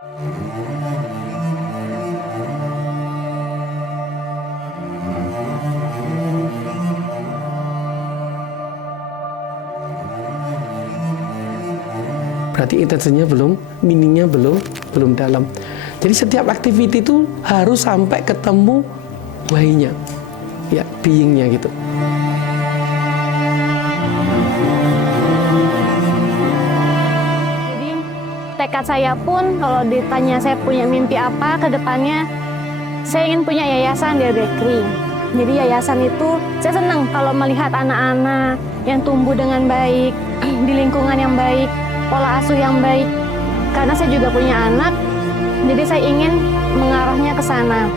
Berarti intensinya belum, meaningnya belum dalam. Jadi setiap aktiviti itu harus sampai ketemu why-nya, ya, being-nya gitu. Jadi tekad saya pun kalau ditanya saya punya mimpi apa ke depannya, saya ingin punya yayasan di bakery. Jadi yayasan itu saya senang kalau melihat anak-anak yang tumbuh dengan baik, di lingkungan yang baik, pola asuh yang baik. Karena saya juga punya anak, jadi saya ingin mengarahnya ke sana.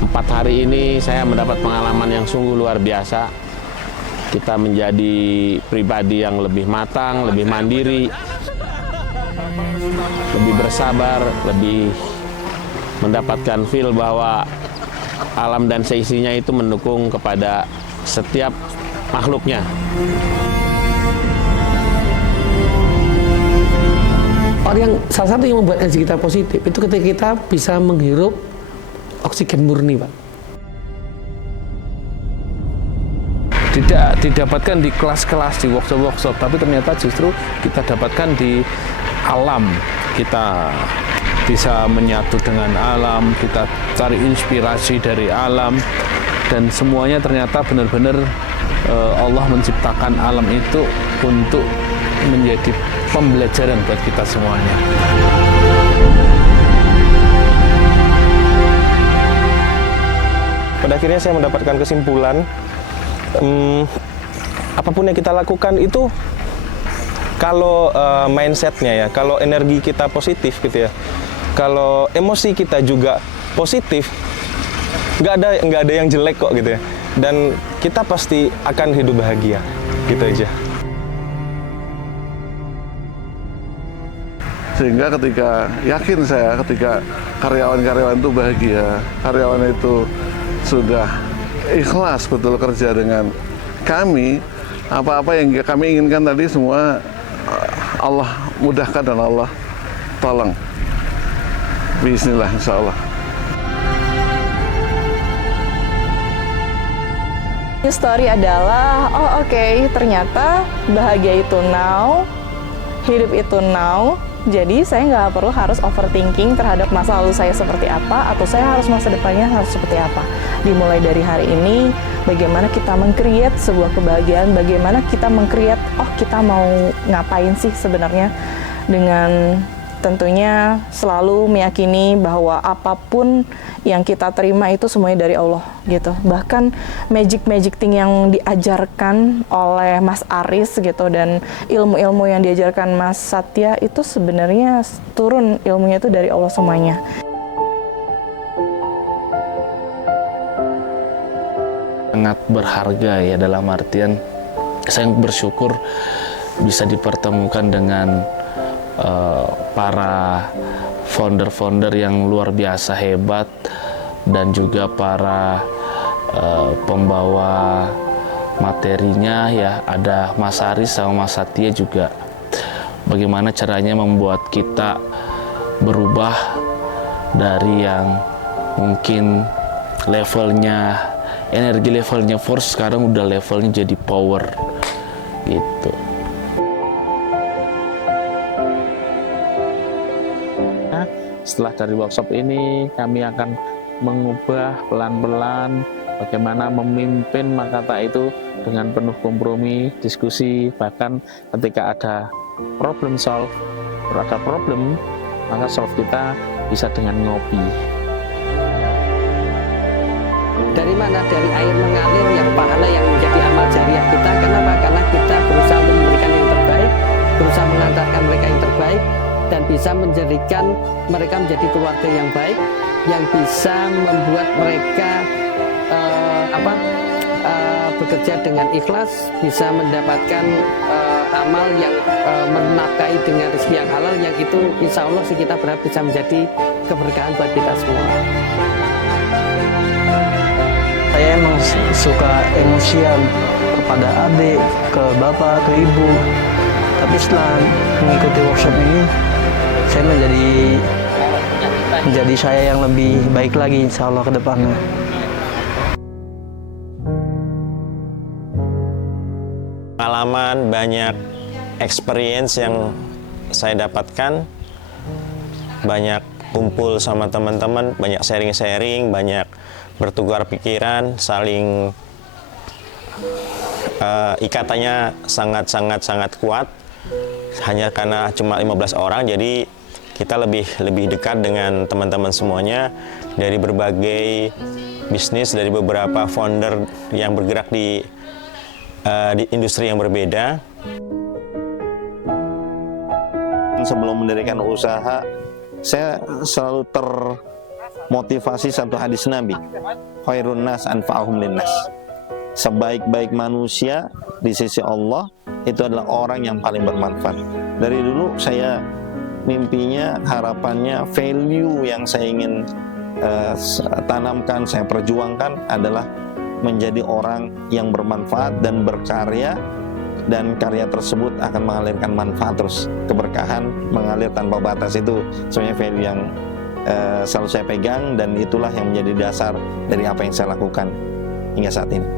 Empat hari ini saya mendapat pengalaman yang sungguh luar biasa. Kita menjadi pribadi yang lebih matang, lebih mandiri, lebih bersabar, lebih mendapatkan feel bahwa alam dan seisinya itu mendukung kepada setiap makhluknya. Salah satu yang membuat energi kita positif itu ketika kita bisa menghirup oksigen murni, Pak. Tidak didapatkan di kelas-kelas, di workshop-workshop, tapi ternyata justru kita dapatkan di alam. Kita bisa menyatu dengan alam, kita cari inspirasi dari alam, dan semuanya ternyata benar-benar Allah menciptakan alam itu untuk menjadi pembelajaran buat kita semuanya. Pada akhirnya saya mendapatkan kesimpulan, apapun yang kita lakukan itu kalau mindsetnya ya, kalau energi kita positif gitu ya, kalau emosi kita juga positif, nggak ada yang jelek kok gitu ya, dan kita pasti akan hidup bahagia, gitu aja. Sehingga yakin saya ketika karyawan-karyawan itu bahagia, karyawan itu sudah ikhlas betul kerja dengan kami, apa-apa yang kami inginkan tadi semua Allah mudahkan dan Allah tolong. Bismillah, insya Allah. New story adalah, ternyata bahagia itu now, hidup itu now. Jadi saya nggak perlu harus overthinking terhadap masa lalu saya seperti apa, atau saya harus masa depannya harus seperti apa. Dimulai dari hari ini, bagaimana kita meng-create sebuah kebahagiaan, bagaimana kita meng-create, kita mau ngapain sih sebenarnya, dengan tentunya selalu meyakini bahwa apapun yang kita terima itu semuanya dari Allah gitu. Bahkan magic thing yang diajarkan oleh Mas Aris gitu, dan ilmu-ilmu yang diajarkan Mas Satya itu sebenarnya turun ilmunya itu dari Allah semuanya. Sangat berharga ya, dalam artian saya bersyukur bisa dipertemukan dengan para founder-founder yang luar biasa hebat, dan juga para pembawa materinya ya, ada Mas Aris sama Mas Satya juga. Bagaimana caranya membuat kita berubah dari yang mungkin levelnya, energi levelnya force, sekarang udah levelnya jadi power gitu. Setelah dari workshop ini, kami akan mengubah pelan-pelan bagaimana memimpin Makata itu dengan penuh kompromi, diskusi, bahkan ketika ada problem solve, ada problem, maka solve kita bisa dengan ngopi. Dari mana? Dari air mengalir yang pahala yang menjadi amal jariah kita. Kenapa? Karena kita berusaha memberikan yang terbaik, berusaha mengantarkan mereka yang terbaik, dan bisa menjadikan mereka menjadi keluarga yang baik, yang bisa membuat mereka bekerja dengan ikhlas, bisa mendapatkan amal yang menafkahi dengan rezeki yang halal, yang itu insya Allah sih kita berharap bisa menjadi keberkahan buat kita semua. Saya emang suka emosian kepada adik, ke bapak, ke ibu. Tapi setelah mengikuti workshop ini, saya menjadi saya yang lebih baik lagi insya Allah ke depannya. Pengalaman, banyak experience yang saya dapatkan, banyak kumpul sama teman-teman, banyak sharing-sharing, banyak bertukar pikiran, saling ikatannya sangat kuat. Hanya karena cuma 15 orang, jadi kita lebih dekat dengan teman-teman semuanya dari berbagai bisnis, dari beberapa founder yang bergerak di industri yang berbeda. Sebelum mendirikan usaha, saya selalu termotivasi satu hadis Nabi, khairun nas anfa'uhum linnas. Sebaik-baik manusia di sisi Allah itu adalah orang yang paling bermanfaat. Dari dulu saya mimpinya, harapannya, value yang saya ingin tanamkan, saya perjuangkan adalah menjadi orang yang bermanfaat dan berkarya, dan karya tersebut akan mengalirkan manfaat terus. Keberkahan mengalir tanpa batas, itu sebenarnya value yang selalu saya pegang, dan itulah yang menjadi dasar dari apa yang saya lakukan hingga saat ini.